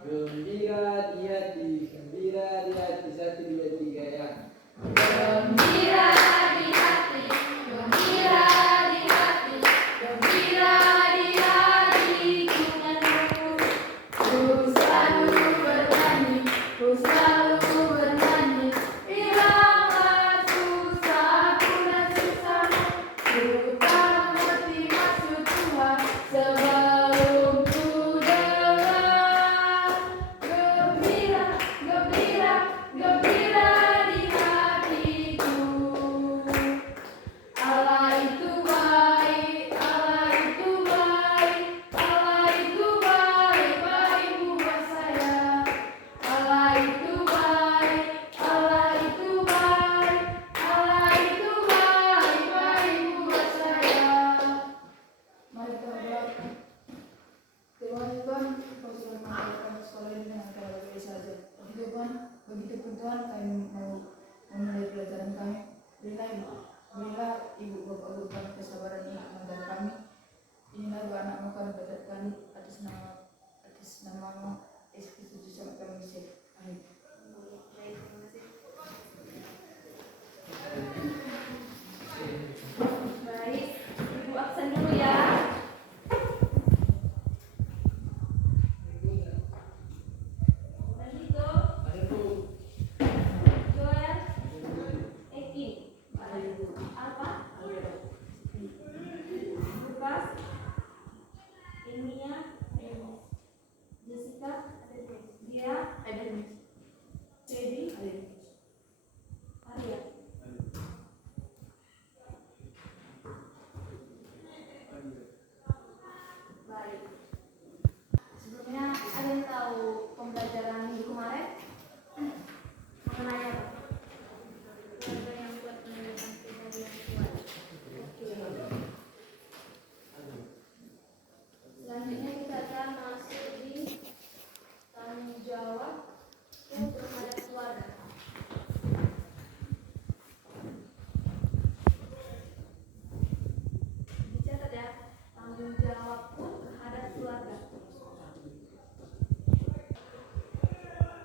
Gembira di hati, satu dua tiga ya. Gembira di hati, gembira di hati, gembira di hatiku menurut. Ku selalu bernyanyi, ku selalu bernyanyi. Bilanglah susahku dan susahmu, ku tak mengerti maksud Tuhan sebelum ku dengar. Gembira, gembira, gembira di hatiku. Allah itu baik, Allah itu baik, Allah itu baik, baik buat saya. Allah itu baik, Allah itu baik, Allah itu baik, baik buat saya. Mari kita berdoa. Terima kasih Tuhan, Kau sudah mengajarkan sekolah ini dengan cara berbeda saja. Begitu Tuhan, kami mau memulai pelajaran kami. Berilah ibu bapak guru kami kesabaran ini mengajar kami. Inilah doa anak-mu kami berkatkan atas nama Yesus Kristus yang kami isi. Amin. Baik, ibu absen dulu ya. Baik. Sebelumnya ada yang tahu pembelajaran minggu kemarin? Mengenai apa? Keluarga yang kuat menunjukkan pribadi yang kuat. Oke. Selanjutnya kita akan masuk di tanggung jawab terhadap keluarga. Dicatat ya, tanggung jawabku terhadap keluarga.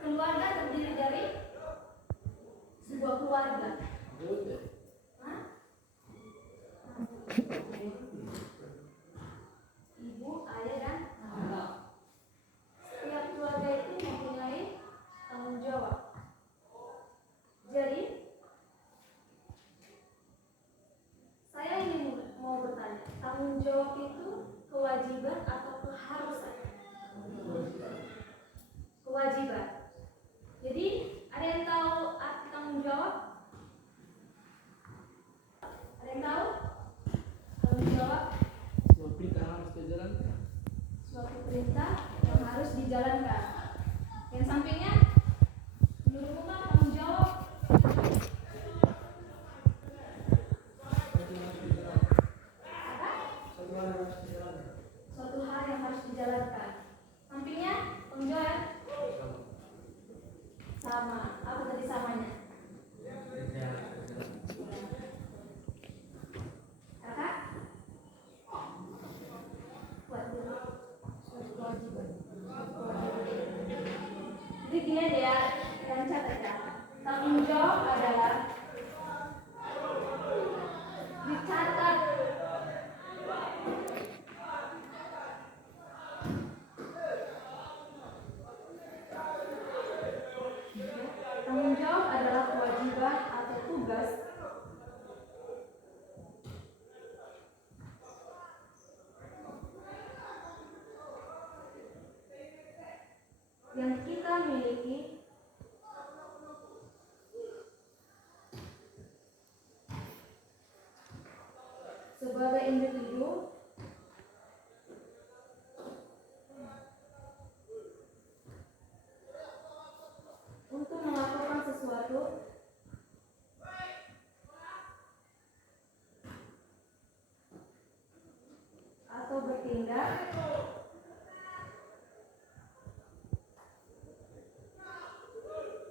Keluarga terdiri dari sebuah keluarga. Hah? Ibu, ayah, dan anak. Setiap keluarga itu mempunyai tanggung jawab. Jadi, saya ingin mau bertanya, tanggung jawab itu kewajiban atau keharusan? Kewajiban. Jadi, ada yang tahu arti tanggung jawab? Ada yang tahu? Tanggung jawab suatu perintah yang harus dijalankan. Yang sampingnya, menurut Umar, tanggung jawab apa? Suatu hal yang harus dijalankan. Sampingnya, tanggung jawab sama. Apa tadi samanya? Kakak? Buat dulu. Suatu kewajiban. Jadi gini aja ya, yang catat ya. Tanggung jawab adalah dicatat tanggung jawab adalah kewajiban atau tugas yang kita miliki sebagai individu untuk melakukan sesuatu atau bertindak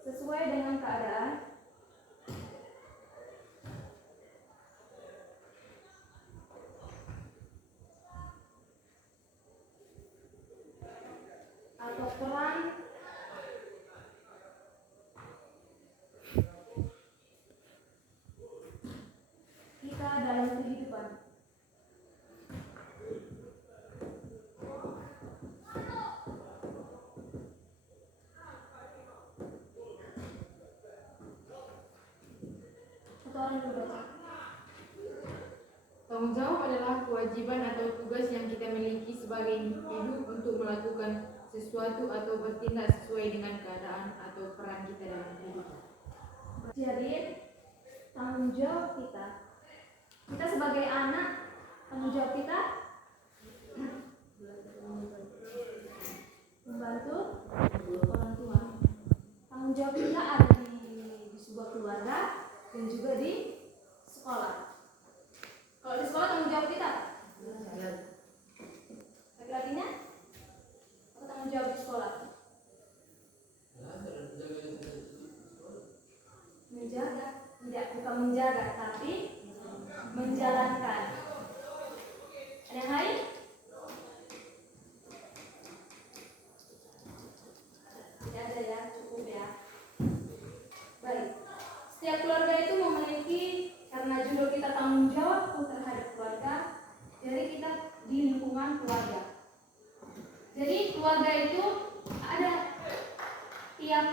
sesuai dengan keadaan atau peran kewajiban atau tugas yang kita miliki sebagai individu untuk melakukan sesuatu atau bertindak sesuai dengan keadaan atau peran kita dalam kehidupan. Jadi tanggung jawab kita sebagai anak, tanggung jawab kita membantu orang tua. Tanggung jawab kita ada di sebuah keluarga dan juga di sekolah. Kalau di sekolah tanggung jawab kita laki-lakinya apa tanggung jawab di sekolah? Menjaga, tidak, bukan menjaga tapi menjalankan. Ada yang lain? Tidak ada ya, cukup ya. Baik, setiap keluarga itu memiliki, karena judul kita tanggung jawab terhadap keluarga, jadi kita di lingkungan keluarga. Jadi keluarga itu ada tiap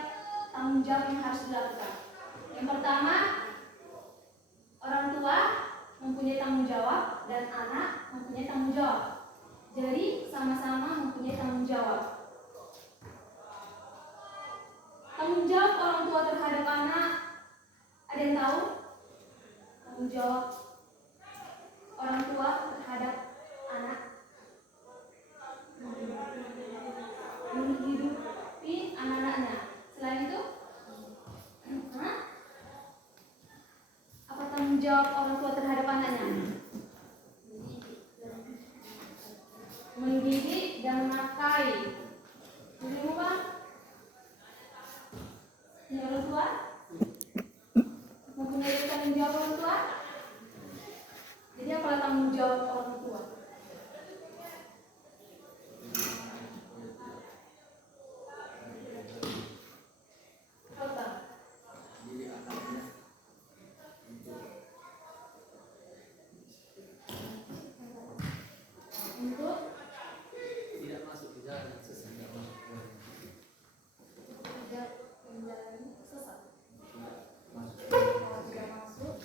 tanggung jawab yang harus dilakukan. Yang pertama, orang tua mempunyai tanggung jawab dan anak mempunyai tanggung jawab. Jadi sama-sama mempunyai tanggung jawab. Tanggung jawab orang tua terhadap anak, ada yang tahu? Tanggung jawab orang tua terhadap anak, menghidupi anak-anaknya. Selain itu, apa tanggung jawab orang tua terhadap anaknya? Mendidik dan menafkahi. Dirimu Bang? Ini orang tua? Mempunyai tanggung jawab orang tua? Jadi apa tanggung jawab orang tua? Apa? Untuk Tidak masuk ke jalan sesat. tidak menjalani sesat. Masuk. Tidak masuk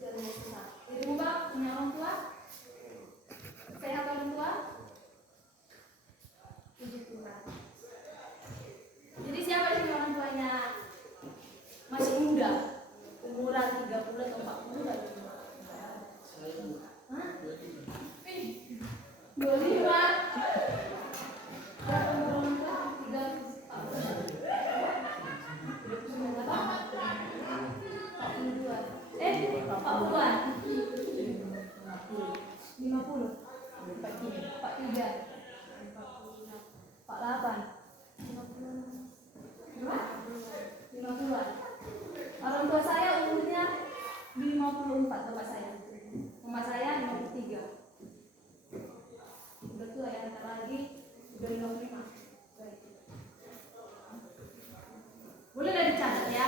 jalan sesat. Jadi Bang, punya orang tua? Sehat orang tua? Puji Tuhan. Jadi siapa sih orang tuanya masih muda? Umuran 30 atau 40 lagi? Saya Hah? 25. 25. Berapa umur orang tua? 40-an. 50. 43. 48. 50-an. Orang tua saya umurnya 54, bapak saya. Mama saya 53. Udah tua ya, ntar lagi udah 55. Baik. Boleh nggak dicatat ya?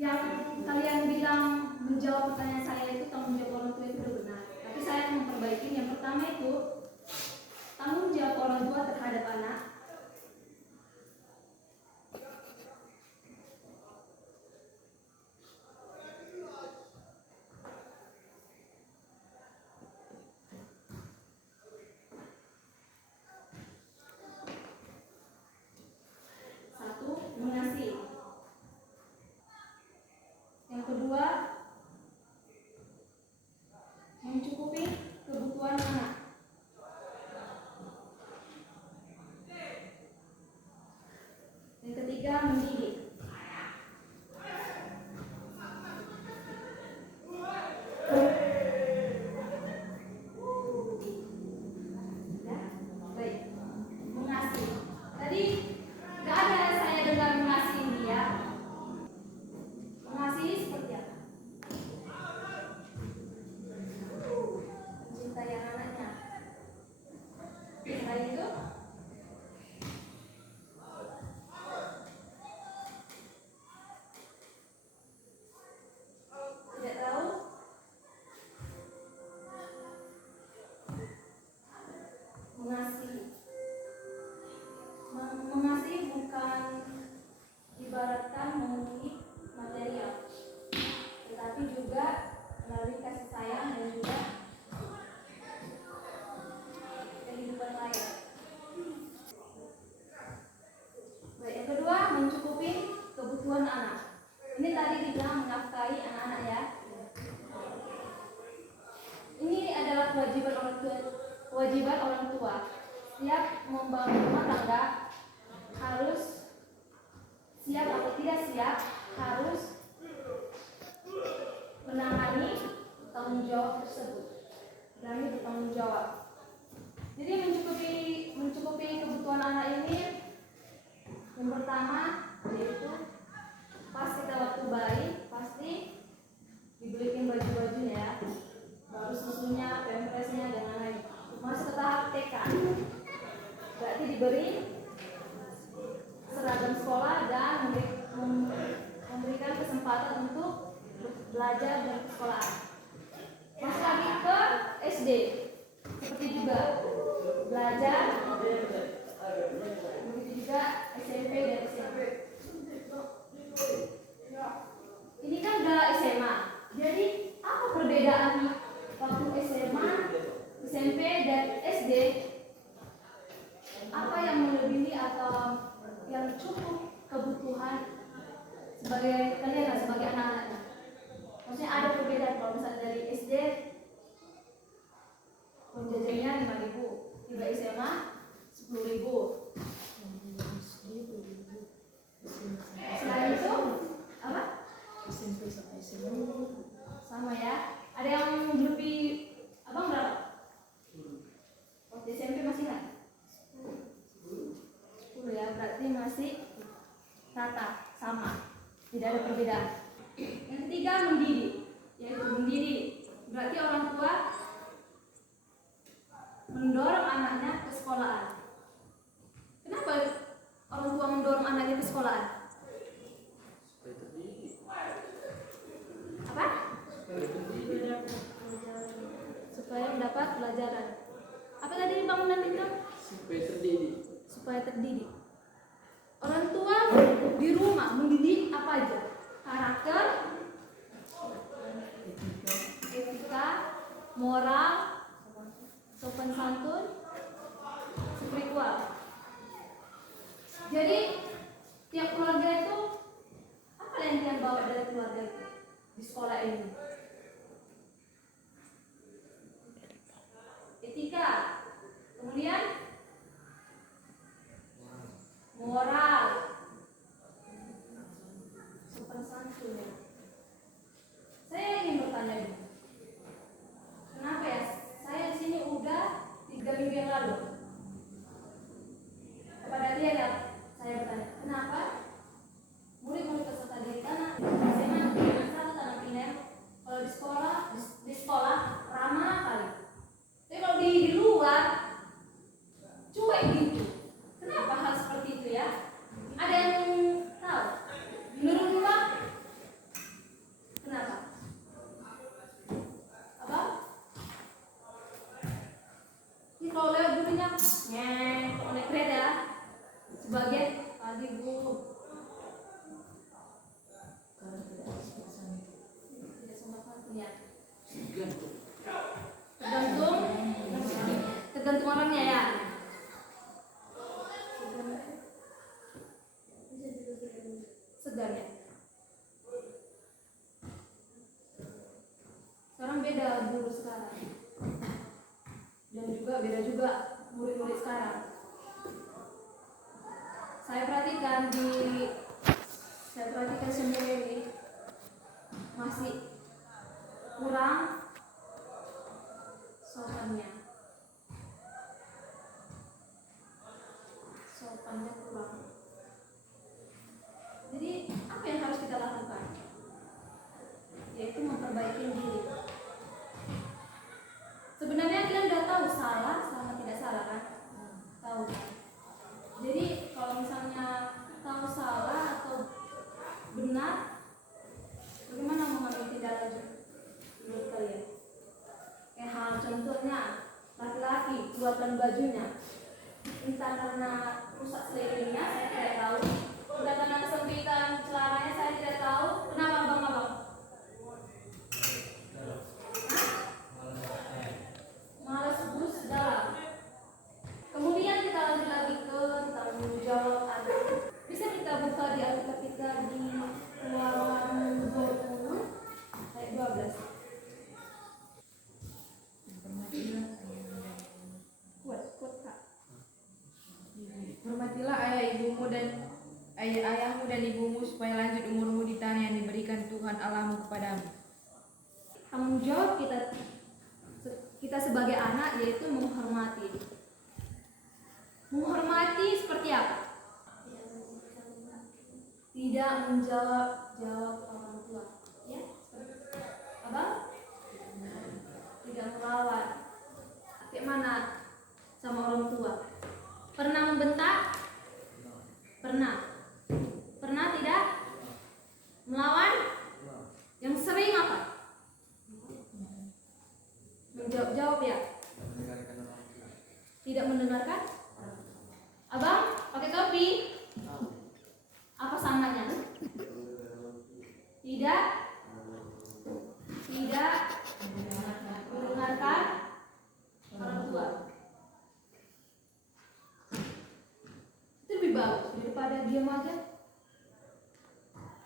Yang kalian bilang menjawab pertanyaan saya itu tanggung jawab orang tua itu udah benar. Tapi saya akan memperbaiki. Yang pertama itu tanggung jawab orang tua terhadap anak. Satu, mengasihi. Yang kedua, mencukupi kebutuhan anak. Yang ketiga, mendidik. Ya, baik. Mengasihi. Tadi nggak ada saya dengar mengasihi dia. Mengasihi seperti apa? Mencintai anaknya. Selain itu, tidak tahu. Mengasihi. Mengasihi bukan ibaratkan memenuhi material, tetapi juga melalui kasih sayang. siap membangun rumah tangga, harus siap atau tidak siap, harus menangani tanggung jawab tersebut, berani bertanggung jawab. Jadi mencukupi kebutuhan anak ini yang pertama yaitu pas kita waktu bayi pasti dibeliin baju-bajunya ya, baru susunya, pampersnya dan lain-lain. Masuk ke tahap TK berarti diberi seragam sekolah dan memberikan kesempatan untuk belajar dan sekolahan. Masuk lagi ke SD, seperti juga belajar, begitu juga SMP dan SMP. Ini kan udah SMA, jadi apa perbedaan waktu SMA, SMP dan SD? Apa yang melebihi atau yang cukup kebutuhan sebagai kalian, sebagai anak-anaknya? Maksudnya ada perbedaan. Kalau misalnya dari SD uang jajannya 5.000, tiba SMA 10.000. Selain itu apa? Sama ya. Ada yang lebih abang berapa? Waktu SMP masih nggak? 10 ya, berarti masih rata, sama, tidak ada perbedaan. Yang ketiga mendidik, yaitu mendidik berarti orang tua mendorong anaknya ke sekolahan. Kenapa orang tua mendorong anaknya ke sekolahan? Apa? Supaya mendapat pelajaran. Apa tadi bangunan itu? Supaya terdidik. Orang tua di rumah mendidik apa aja? Karakter, etika, moral, sopan santun, spiritual. Jadi tiap keluarga itu apa yang kalian bawa dari keluarga itu di sekolah ini? Etika, kemudian moral, sopan santun ya. Saya ingin bertanya dulu, kenapa ya saya di sini udah 3 minggu yang lalu? Kepada dia ya, saya bertanya, kenapa murid-murid peserta didik anak SMA Negeri 1 Tanah Piner kalau di sekolah ramah kali, tapi kalau di luar cuek gitu. Kenapa hal seperti itu ya? Ada yang tahu? Menurut Bang, kenapa? Apa? Ini kalau lewat gurunya, naik kereta ya. Sebagian pagi Bu. Tidak sempat ya. Tergantung orangnya ya. Segan ya. Sekarang beda guru sekarang. Dan juga beda juga murid-murid sekarang. Saya perhatikan sendiri masih kurang sopannya kurang. Jadi apa yang harus kita lakukan? Yaitu memperbaiki diri. Sebenarnya kalian udah tahu salah sama tidak salah kan? Tahu kan? Jadi kalau misalnya tahu salah atau benar, bagaimana mengambil tindak lanjut menurut kalian? Kayak hal contohnya laki-laki keluarkan bajunya, entah karena rusak sekelilingnya, saya tidak tahu, entah karena kesempitan celananya, saya tidak tahu. Kenapa abang? Malas bus dalam. Kemudian kita lanjut lagi ke tanggung jawab anak. Bisa kita buka di Alkitab kita di Keluaran 20 ayat 12. Kuat Kak. ayahmu dan ibumu supaya lanjut umurmu di tanah yang diberikan Tuhan Allahmu kepadamu. Tanggung jawab kita sebagai anak yaitu menghormati. Menghormati seperti apa? Tidak menjawab orang tua, ya? Abang? Tidak melawan. Bagaimana sama orang tua? Pernah membentak? Pernah. Pernah tidak? Melawan? Yang sering apa? Menjawab ya? Tidak mendengarkan? Abang, pakai topi? Apa samanya? Tidak mendengarkan orang tua. Itu lebih bagus daripada diam aja.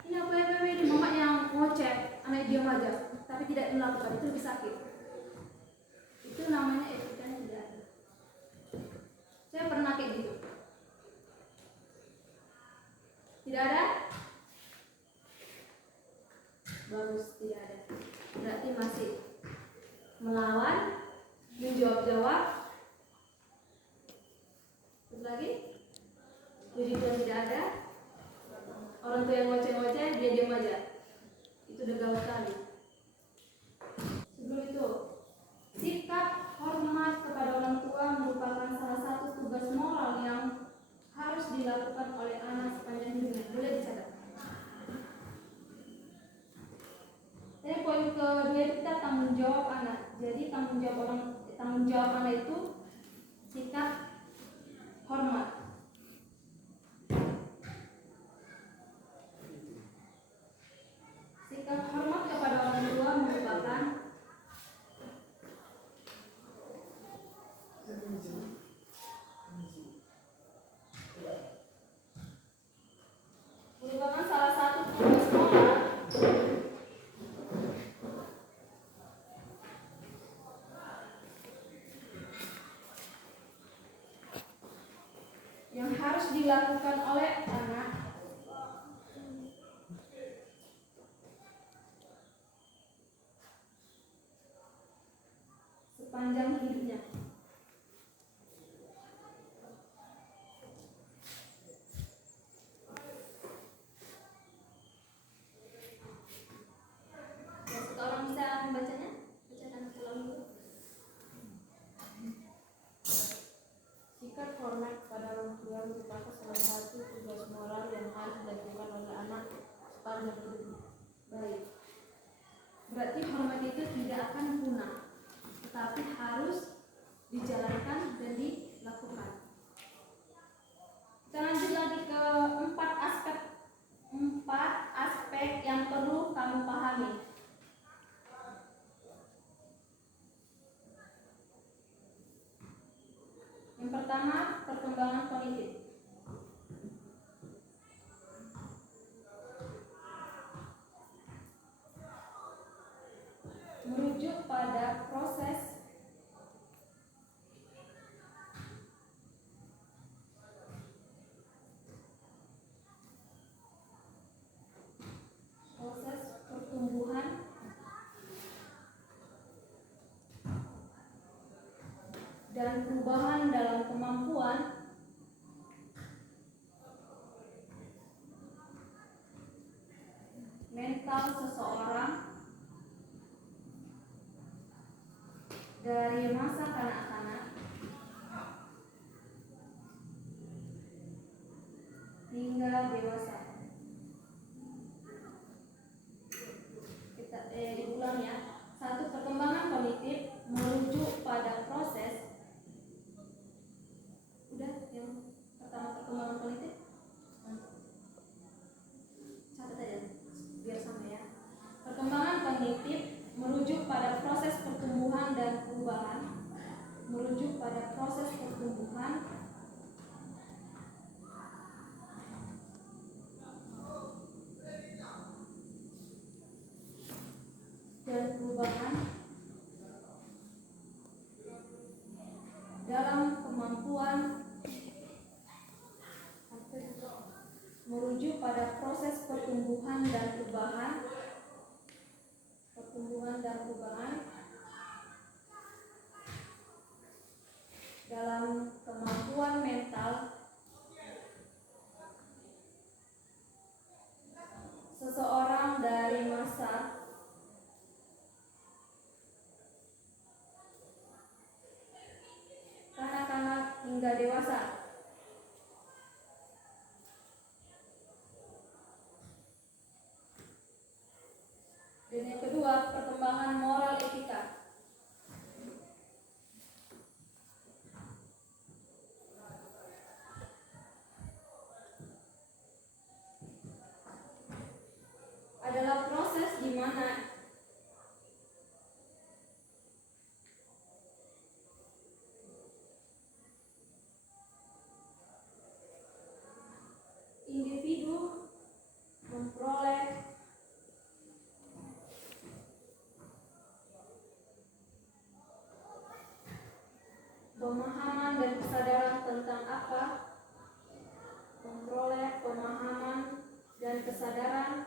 Ini apa ini mama yang ngoceh, anak diam aja, tapi tidak melakukan, itu lebih sakit. Itu namanya etika tidak ada. Saya pernah kayak gitu. Tidak ada? Bagus, tidak ada. Berarti masih melawan, menjawab-jawab. Terus lagi? Puji Tuhan tidak ada. Orang tua yang ngoceh-ngoceh, dia diam aja. Itu udah gawat sekali. Sebelum itu, sikap hormat kepada orang tua merupakan salah satu tugas moral yang harus dilakukan oleh anak sepanjang hidupnya. Boleh dicatat. Jadi poin kedua itu kita tanggung jawab anak. Jadi tanggung jawab anak itu sikap hormat. Sikap hormat kepada orang tua merupakan salah satu tugas moral yang harus dilakukan oleh anak sepanjang hidupnya. Orang bisa membacanya? Bacakan ulang dulu. Sikap hormat kepada orang tua merupakan salah satu tugas moral yang harus dilakukan oleh anak sepanjang hidupnya. Baik. Berarti hormat itu tidak akan punah, tetapi harus dijalankan dan dilakukan. Kita lanjut lagi ke empat aspek yang perlu kamu pahami. Yang pertama, perkembangan kognitif. Merujuk pada proses pertumbuhan dan perubahan dalam kemampuan mental seseorang dari masa kanak-kanak hingga dewasa. Kita diulang ya. Satu, perkembangan kognitif merujuk pada proses. Udah yang pertama perkembangan kognitif. Catat aja biar sama ya. Perkembangan kognitif merujuk pada proses pertumbuhan dan perubahan. Merujuk pada proses pertumbuhan pada proses pertumbuhan dan perubahan dalam kemampuan mental seseorang dari masa kanak-kanak hingga dewasa. Dan yang kedua, perkembangan moral etika. Adalah proses di mana individu memperoleh pemahaman dan kesadaran tentang apa? Memperoleh pemahaman dan kesadaran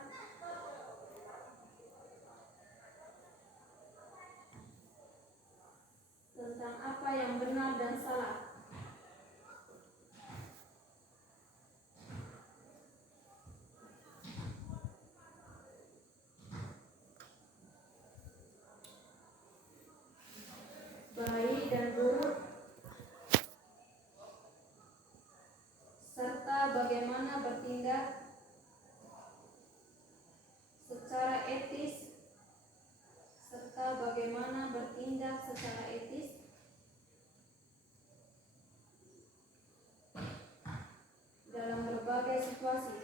tentang apa yang benar dan salah. Baik dan buruk, serta bagaimana bertindak secara etis dalam berbagai situasi.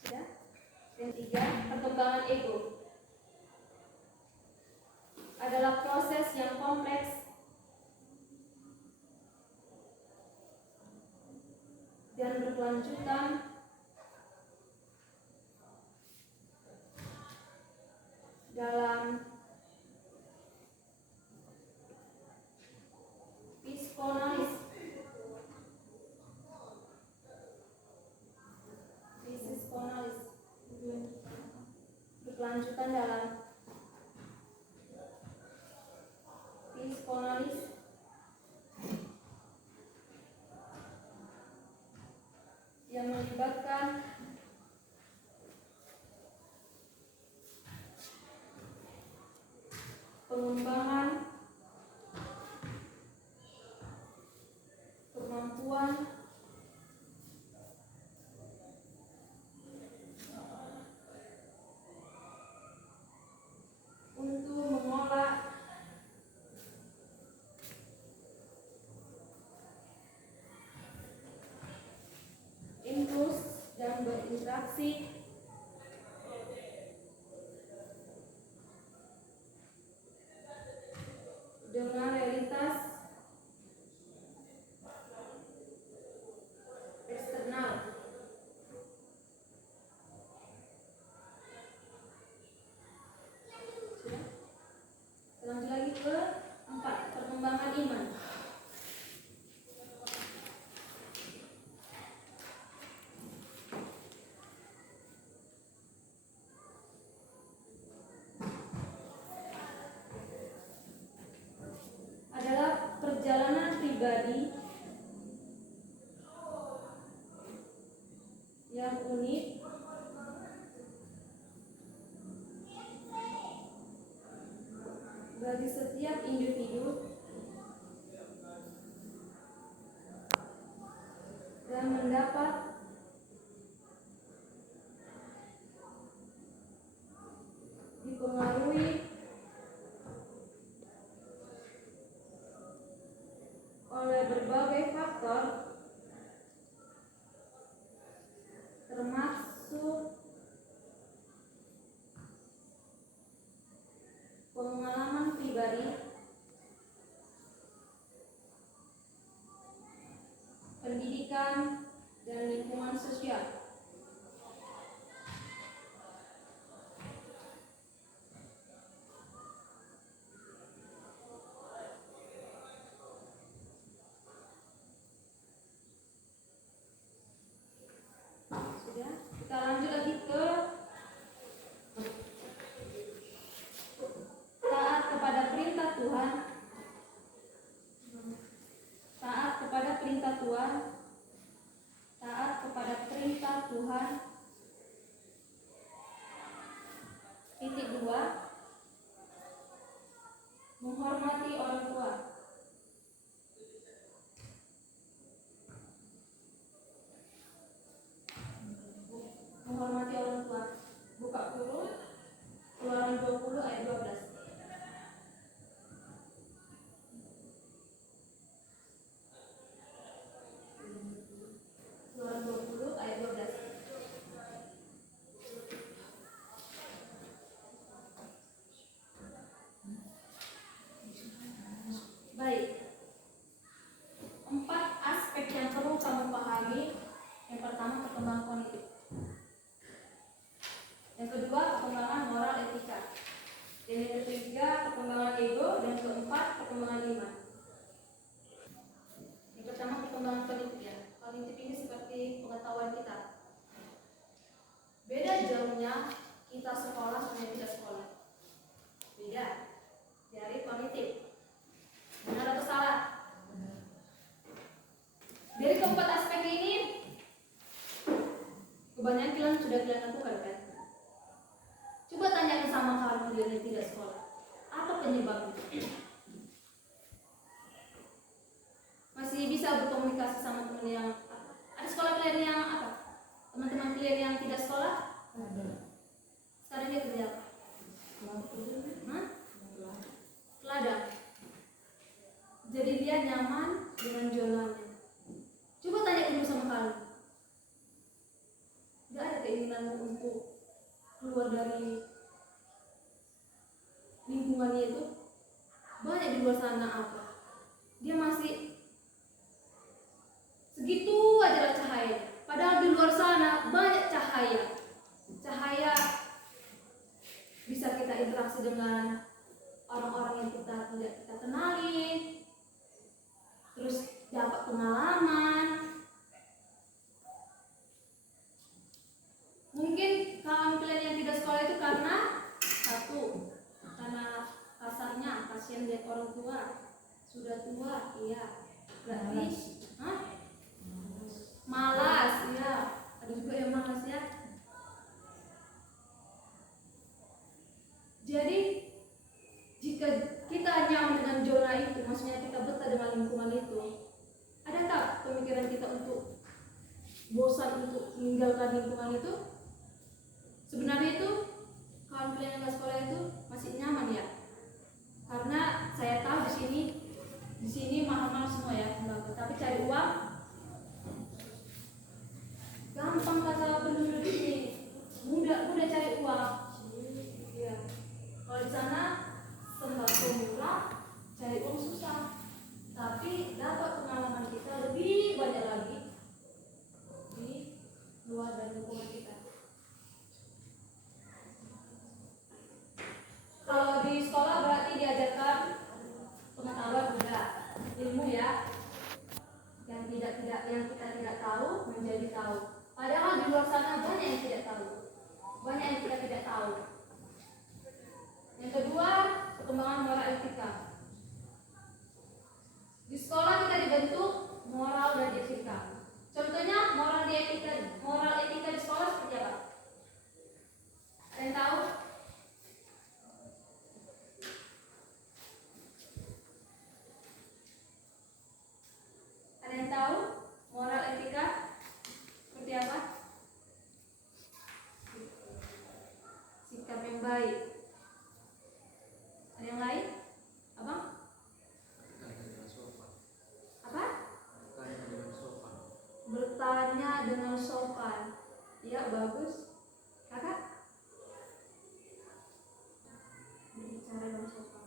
Sudah? Dan tiga, perkembangan ego adalah proses yang kompleks dan berkelanjutan dalam psikoanalis, yang melibatkan pengembangan kemampuan untuk mengolah impuls dan berinteraksi dengan realitas eksternal. Sudah? Lanjut lagi ke 4, perkembangan iman. Adalah perjalanan pribadi yang unik bagi setiap individu dan mendapat dipengaruhi oleh berbagai faktor, termasuk pengalaman pribadi, kedua, menghormati orang tua. Menghormati orang tua. Buka kurung Keluaran 20 ayat 12. Keluaran 20 ayat 12. Baik. 4 aspek yang perlu kamu pahami. Yang pertama, perkembangan kognitif. Yang kedua, perkembangan moral etika. Dan yang ketiga, perkembangan ego. Dan yang keempat, perkembangan iman. Yang pertama, perkembangan kognitif ya. Kognitif ini seperti pengetahuan kita. Beda jauhnya kita sekolah sama tidak sekolah. Beda. Dari kognitif. Benar atau salah? Dari keempat aspek ini, kebanyakan kalian sudah kalian lakukan kan? Coba tanyakan sama kalian yang tidak sekolah, apa penyebabnya? Masih bisa berkomunikasi sama teman yang ada sekolah kalian yang apa? Teman-teman kalian yang tidak sekolah? Sekarang dia kerja apa? Ladang. Jadi dia nyaman dengan zonanya. Coba tanya dulu sama kalian. Gak ada keinginan untuk keluar dari lingkungannya itu. Banyak di luar sana apa? Dia masih segitu aja lah cahaya. Padahal di luar sana banyak cahaya. Cahaya bisa kita interaksi dengan orang-orang yang kita tidak kita kenalin. Terus dapat pengalaman. Mungkin kawan kalian yang tidak sekolah itu karena satu, karena kasarnya kasihan lihat orang tua sudah tua, iya. Berarti, malas, iya. Ada juga yang malas ya. Jadi jika kita nyaman dengan zona itu, maksudnya kita betah dengan lingkungan itu, adakah pemikiran kita untuk bosan untuk meninggalkan lingkungan itu? Sebenarnya itu kalau kalian yang sekolah itu masih nyaman ya, karena saya tahu di sini mahal-mahal semua ya, tapi cari uang gampang kata penduduk ini, mudah cari uang. Ya. Kalau di sana sembako murah, cari uang susah, tapi dapat pengalaman kita lebih banyak lagi di luar dari lingkungan kita. Kalau di sekolah berarti diajarkan pengetahuan juga, ilmu ya, yang kita tidak tahu menjadi tahu. Padahal di luar sana banyak yang tidak tahu, banyak yang kita tidak tahu. Yang kedua, perkembangan moral etika. Di sekolah kita dibentuk moral dan etika. Contohnya moral etika di sekolah seperti apa? Ada yang tahu? Ada yang tahu moral etika seperti apa? Sikap yang baik. Ada yang lain? Abang? Apa? Bertanya dengan sopan. Ya, bagus. Kakak? Berbicara dengan sopan.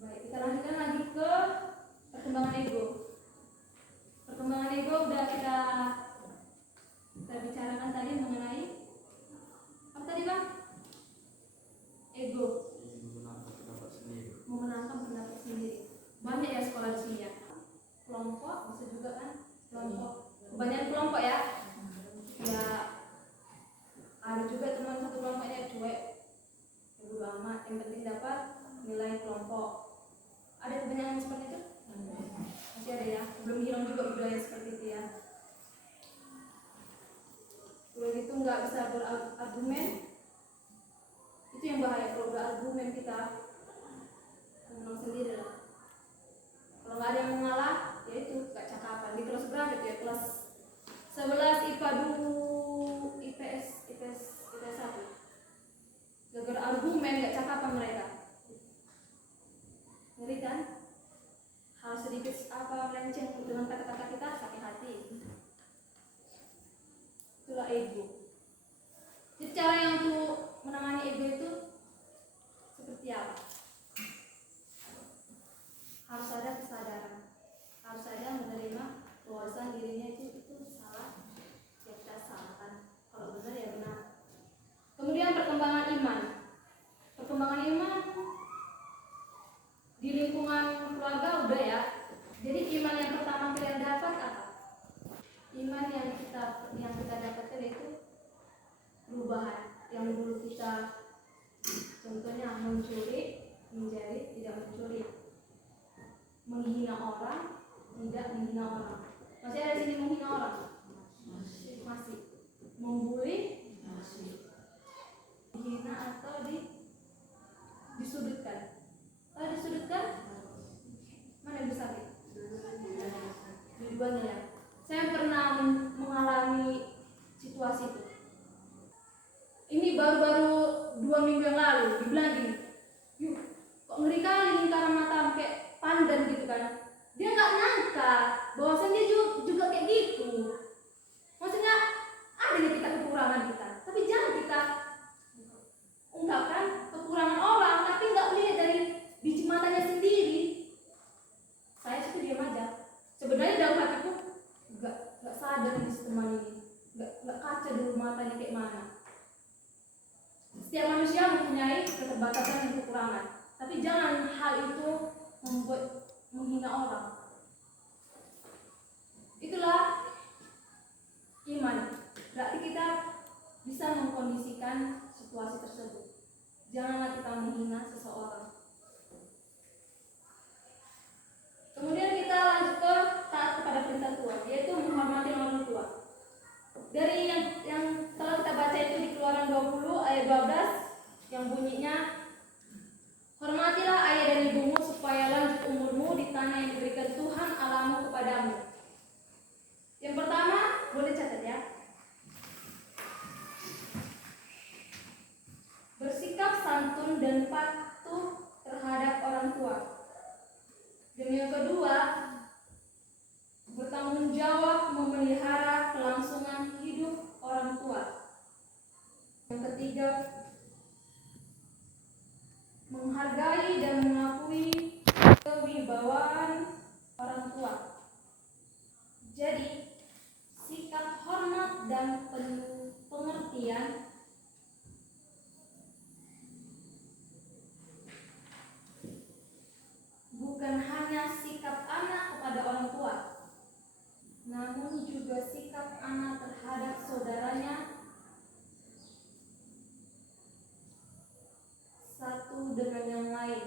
Baik, kita lanjutkan lagi ke perkembangan ego. Perkembangan ego udah kita bicarakan tadi mengenai apa tadi bang? Ego. Memenangkan pendapat sendiri. Banyak ya sekolah di sini ya. Kelompok bisa juga kan? Kelompok. Kebanyakan kelompok ya. Ya ada juga teman satu kelompoknya cuek. Bodo amat. Yang penting dapat nilai kelompok. Ada kebanyakan seperti itu? Masih ada ya. Belum hilang juga budaya seperti itu ya. Terus begitu nggak bisa berargumen, itu yang bahaya. Kalau berargumen kita menang sendiri lah. Kalau nggak ada yang mengalah, ya itu nggak cakapan. Di kelas berapa itu ya? Kelas 11 IPA 2 IPS 1. Gara-gara argumen nggak cakapan mereka. Ngeri kan? Hal sedikit melenceng dengan kata-kata kita sakit hati. Itulah ego. Jadi cara yang untuk menangani ego itu seperti apa? Harus ada kesadaran, harus ada menerima bahwasan dirinya itu salah, ya kita salahkan. Kalau benar ya benar. Kemudian perkembangan iman. Perkembangan iman di lingkungan keluarga udah ya. Jadi iman yang pertama kalian dapat apa? Iman yang kita dapatkan itu perubahan. Yang dulu kita contohnya mencuri menjadi tidak mencuri, menghina orang tidak menghina orang. Masih ada sini menghina orang? Masih. Membuli? Masih. Dihina atau disudutkan? Kalau disudutkan, mana yang besar? Dua-duanya ya. Saya pernah mengalami situasi itu. Ini baru-baru 2 minggu yang lalu dibilang gini, yuk kok ngeri kali lingkaran mata kayak pandan gitu kan. Dia nggak nyangka bahwasannya dia juga kayak gitu. Maksudnya ada di kita kekurangan kita, tapi jangan kita ungkapkan kekurangan orang, tapi nggak lihat dari biji matanya sendiri. Saya sih diam aja. Sebenarnya dalam hatiku nggak sadar di teman ini, nggak kaca dulu matanya kayak mana. Setiap manusia mempunyai keterbatasan dan kekurangan, tapi jangan hal itu membuat menghina orang. Itulah iman. Berarti kita bisa mengkondisikan situasi tersebut. Janganlah kita menghina seseorang. Kemudian kita lanjut ke taat kepada perintah Tuhan, yaitu menghormati orang tua. Dari yang telah kita baca itu di Keluaran 20 ayat 12 yang bunyinya, hormatilah ayah dan ibumu supaya lanjut umurmu di tanah yang diberikan Tuhan Allahmu kepadamu. Yang pertama, boleh catat ya. Bersikap santun dan patuh terhadap orang tua. Dan yang kedua, bertanggung jawab memelihara kelangsungan hidup orang tua. Yang ketiga, menghargai dan mengakui kewibawaan orang tua. Jadi, sikap hormat dan pengertian bukan hanya sikap anak kepada orang tua, namun juga sikap anak terhadap saudaranya satu dengan yang lain.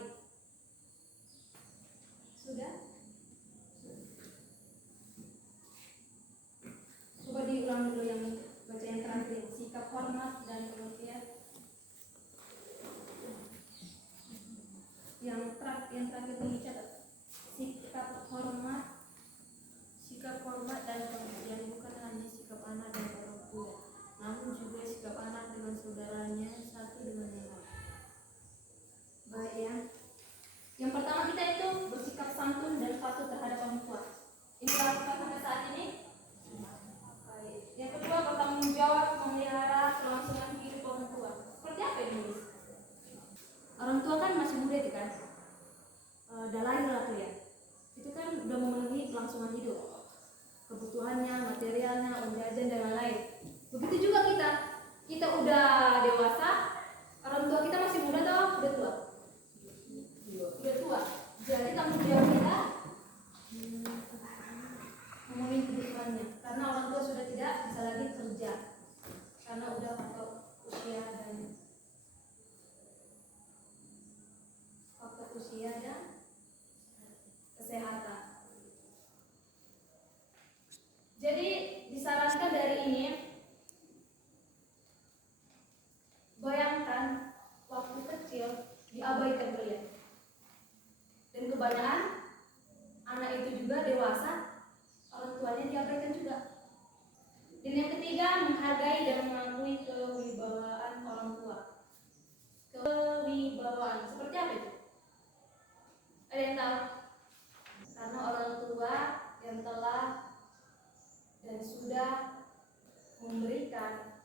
Sudah? Coba diulang dulu yang baca yang terakhir. Sikap hormat dan pengertian. Yang terakhir dicatat. Sikap hormat dan pengertian bukan hanya sikap anak dan orang tua, namun juga sikap anak dengan saudaranya satu dengan yang lain. Baik ya. Yang pertama kita itu bersikap santun dan patuh terhadap orang tua. Ini lakukan sampai saat ini. Baik. Yang kedua, bertanggung jawab memelihara kelangsungan hidup orang tua. Seperti apa ini? Orang tua kan masih muda itu kan, udah lahir lah tuh ya. Itu kan udah memenuhi kelangsungan hidup, kebutuhannya, materialnya, uang jajan dan lain-lain. Begitu juga kita udah dewasa, orang tua kita masih muda atau udah tua? Udah tua. Jadi tanggung jawab kita memenuhi kebutuhannya, karena orang tua sudah tidak bisa lagi kerja karena udah faktor usia dan kesehatan. Jadi disarankan dari ini diberikan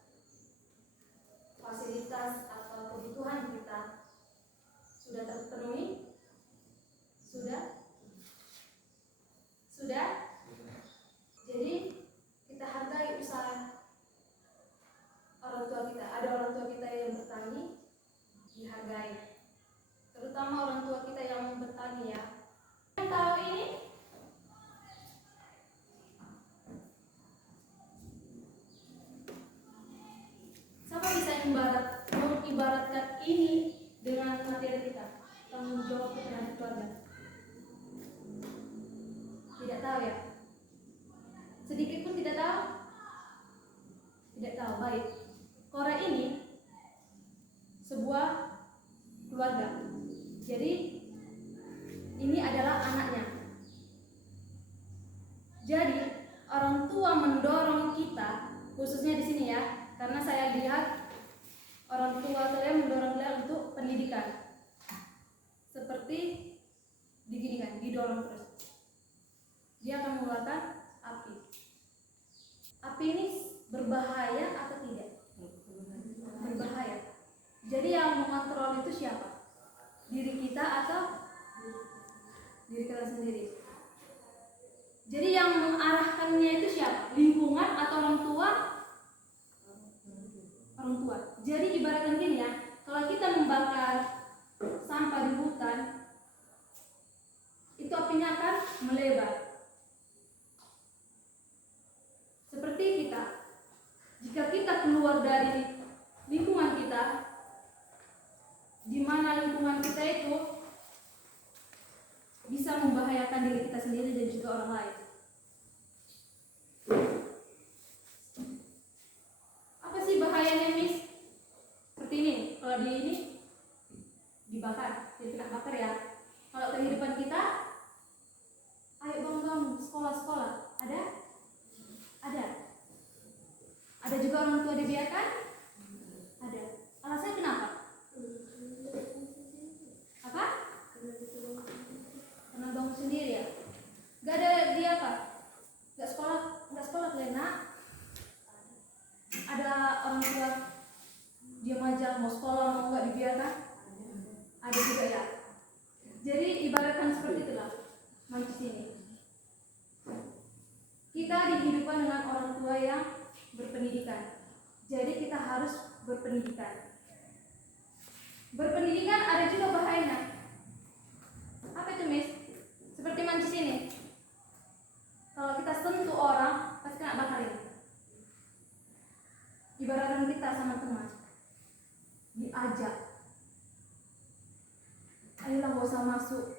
fasilitas atau kebutuhan kita sudah terpenuhi? Sudah? Sudah? Jadi kita hargai usaha orang tua kita. Ada orang tua kita yang bertani, dihargai. Terutama orang tua kita yang bertani ya. Yang tahu ini? Siapa bisa mengibaratkan ini dengan materi kita? Tanggung jawab terhadap keluarga. Tidak tahu ya? Sedikit pun tidak tahu? Tidak tahu. Baik. Kora ini sebuah keluarga. Jadi ini adalah anaknya. Jadi orang tua mendorong kita, khususnya di sini ya, karena saya lihat orang tua saya mendorong saya untuk pendidikan. Seperti diginikan, didorong terus. Dia akan mengeluarkan api. Api ini berbahaya atau tidak? Berbahaya. Jadi yang mengontrol itu siapa? Diri kita atau diri kita sendiri? Jadi yang mengarahkannya itu siapa? Lingkungan atau orang tua? Orang tua. Jadi ibaratkan gini ya, kalau kita membakar sampah di hutan, itu apinya akan melebar. Seperti kita, jika kita keluar dari lingkungan kita, di mana lingkungan kita itu bisa membahayakan diri kita sendiri dan juga orang lain. Apa sih bahayanya, Miss? Seperti ini, kalau di ini dibakar, jadi kena bakar ya. Kalau kehidupan kita, ayo bangun sekolah, ada? Ada. Ada juga orang tua dibiarkan? Ada. Alasannya kenapa? Apa? Karena bangun sendiri ya. Gak ada dia apa? Gak sekolah Lena. Ada orang tua diam aja, mau sekolah mau nggak dibiarkan? Ada juga ya. Jadi ibaratkan seperti itulah mancis ini. Kita dihidupkan dengan orang tua yang berpendidikan. Jadi kita harus berpendidikan. Berpendidikan ada juga bahayanya. Apa itu, Miss? Seperti mancis ini. Kalau kita sentuh orang, pasti kena bakar ini. Ibaratkan kita sama teman, diajak, ayolah gak usah masuk,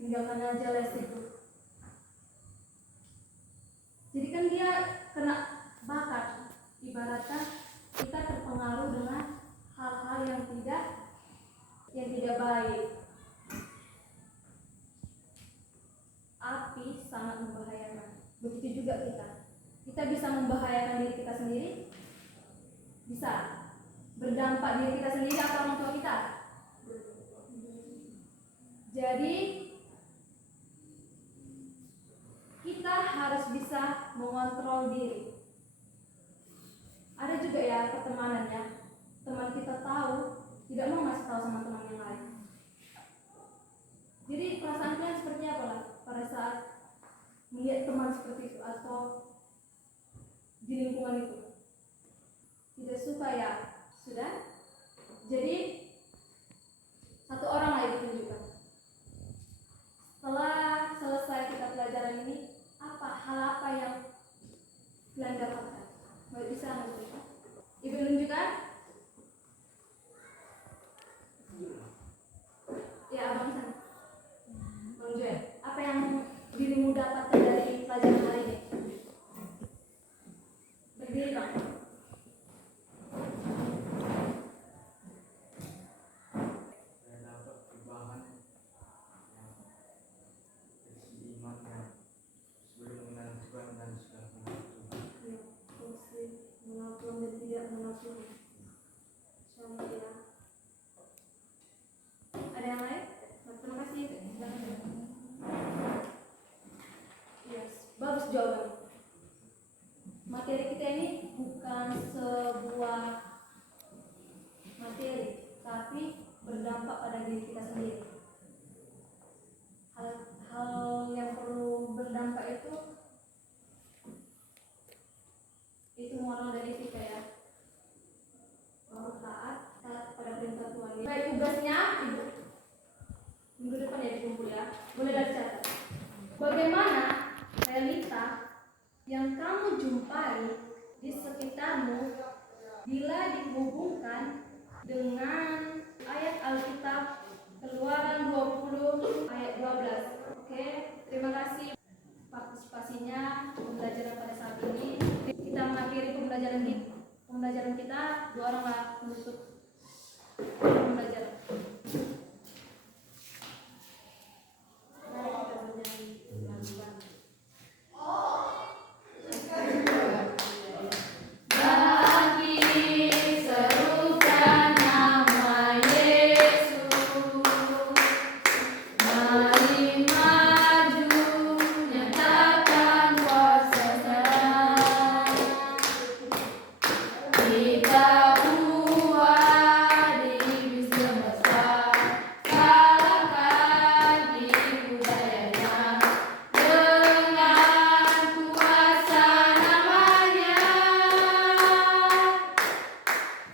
tinggalkan aja les itu. Jadi kan dia kena bakar. Ibaratkan kita terpengaruh dengan hal-hal yang tidak baik. Api sangat membahayakan. Begitu juga kita. Kita bisa membahayakan diri kita sendiri. Bisa berdampak diri kita sendiri atau orang tua kita. Jadi kita harus bisa mengontrol diri. Ada juga ya pertemanannya, teman kita tahu tidak mau ngasih tahu sama teman yang lain. Jadi perasaan kalian seperti apa lah pada saat melihat teman seperti itu atau di lingkungan itu? Tidak suka ya? Sudah? Jadi satu orang lagi ditunjukkan. Setelah selesai kita pelajaran ini, hal apa yang kalian dapatkan? Baik, bisa menunjukkan? Ibu tunjukkan? Ya, abang sana. Bang Joel, apa yang dirimu dapatkan dari pelajaran hari ini? Berdiri, Bang. Saya dapat perubahan yang berisi iman yang sebelum mengenal Tuhan dan sudah mengenal Tuhan. Ya, mesti mengenal Tuhan dan tidak mengenal Tuhan. Sama ya. Ada yang lain? Terima kasih. Yes, bagus jawabannya. Materi kita yang semua orang dari kita ya. Harus taat pada perintah Tuhan. Baik, tugasnya ibu minggu depan ya dikumpul ya. Boleh dicatat. Bagaimana realita yang kamu jumpai di sekitarmu bila dihubungkan dengan ayat Alkitab Keluaran 20 ayat 12. Oke, terima kasih partisipasinya pembelajaran pada saat ini. Kita mengakhiri pembelajaran kita. Dua oranglah menutup pembelajaran. Mari kita bernyanyi lagu-lagu. Bagi serukan nama Yesus, mari maju nyatakan kuasa-Nya. Kita buat iblis semesta, kalahkan tipu dayanya dengan kuasa namanya.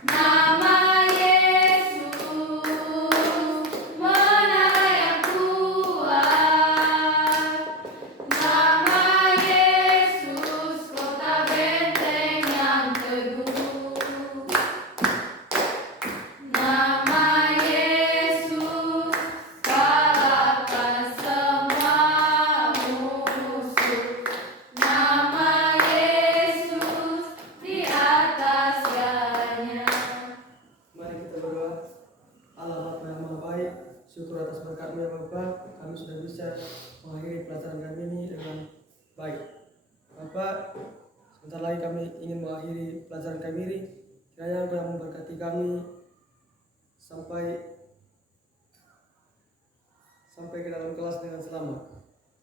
Nama Yesus menara yang kuat. Nama Yesus kota benteng yang teguh. Nama Yesus kalahkan semua musuh. Nama Yesus di atas segalanya. Mari kita berdoa. Allah Bapa yang Maha Baik, syukur atas berkat-Mu ya Bapa, kami sudah bisa mengakhiri pelajaran kami ini dengan baik. Bapak, sebentar lagi kami ingin mengakhiri pelajaran kami ini. Kiranya Engkau yang memberkati kami sampai ke dalam kelas dengan selamat.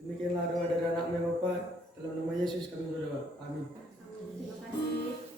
Demikianlah doa dari anak-Mu ya Bapa, dalam nama Yesus kami berdoa. Amin. Terima kasih.